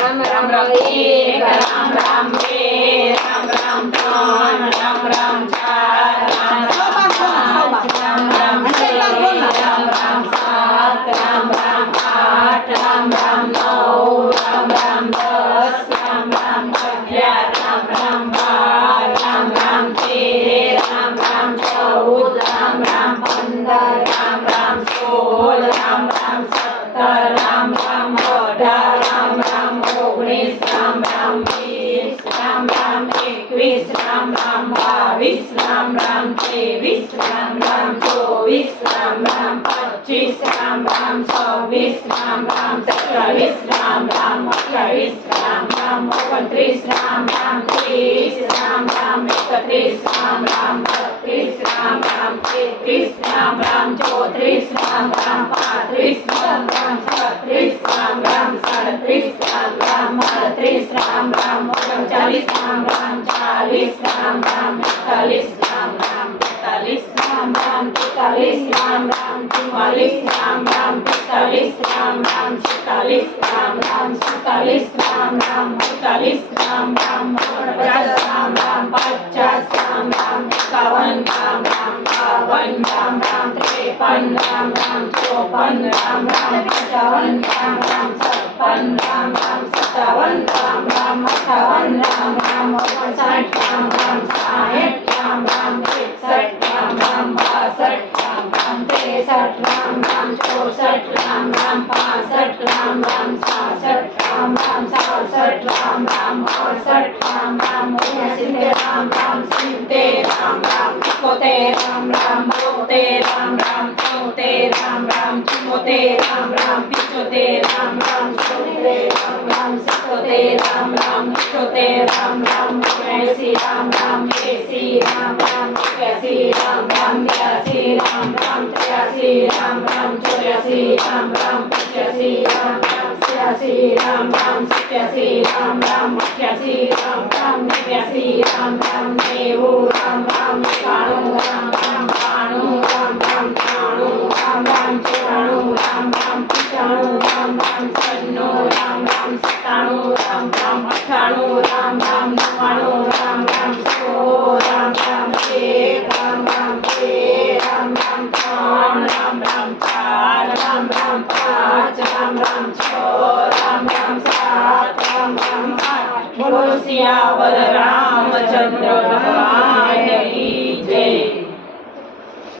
રામ રામ એક, રામ રામ બે, રામ રામ ત્રણ, રામ રામ ચાર, રામ રામ પાંચ, રામ રામ છ, રામ રામ સાત, રામ રામ આઠ, રામ રામ નવ, રામ રામ 10, રામ રામ 11, રામ રામ 12, રામ રામ 13, રામ રામ 14, રામ રામ 15, રામ રામ 16, રામ રામ 17, રામ રામ 18, રામ રામ 19, રામ રામ 20, રામ રામ 21, રામ રામ 22, રામ રામ 23, રામ raam 24, રામ રામ 25, રામ રામ 26, રામ રામ 27, રામ રામ 28, રામ રામ 29, રામ રામ 30, રામ રામ 31, રામ રામ 32, રામ રામ 33, રામ રામ 34, રામ રામ 35, રામ રામ 36, રામ રામ 37, રામ રામ 38, રામ રામ 39, રામ રામ 40, રામ રામ 41, રામ રામ 42, રામ રામ 43, રામ રામ 44, રામ રામ 45, રામ રામ 46, રામ રામ 47, રામ રામ 48, રામ રામ 49, રામ રામ 50, રામ રામ 51, રામ રામ 52, રામ રામ 53, રામ રામ 54, રામ રામ 55, રામ રામ 56, રામ રામ 57, રામ રામ 58, રામ રામ 59, રામ રામ 60, રામ રામ 61, રામ રામ 62, રામ રામ 63, રામ રામ 64, રામ રામ 65, રામ રામ 66, રામ રામ 67, રામ રામ 68, રામ રામ 69, રામ રામ 70, રામ રામ 71, રામ રામ 72, રામ રામ 73, રામ રામ 74, રામ રામ 75, રામ રામ 76, રામ રામ 77, રામ રામ 78, રામ રામ 79, રામ રામ 80, રામ રામ 81, રામ રામ 82, રામ રામ 83, રામ રામ 84, રામ રામ 85, રામ રામ 86, રામ રામ 87, રામ રામ 88, રામ રામ 89, રામ રામ 90, રામ રામ 91, રામ રામ 92, રામ રામ 93, રામ રામ 94, રામ રામ 95, રામ રામ 96, રામ રામ 97, રામ રામ 98, રામ રામ 99, રામ રામ 100, રામ રામ 1, રામ રામ 2, રામ રામ 3, રામ રામ 4, રામ રામ 5, રામ રામ 6, રામ રામ 7, રામ રામ 8. બોલો સિયાવર રામચંદ્ર ભગવાન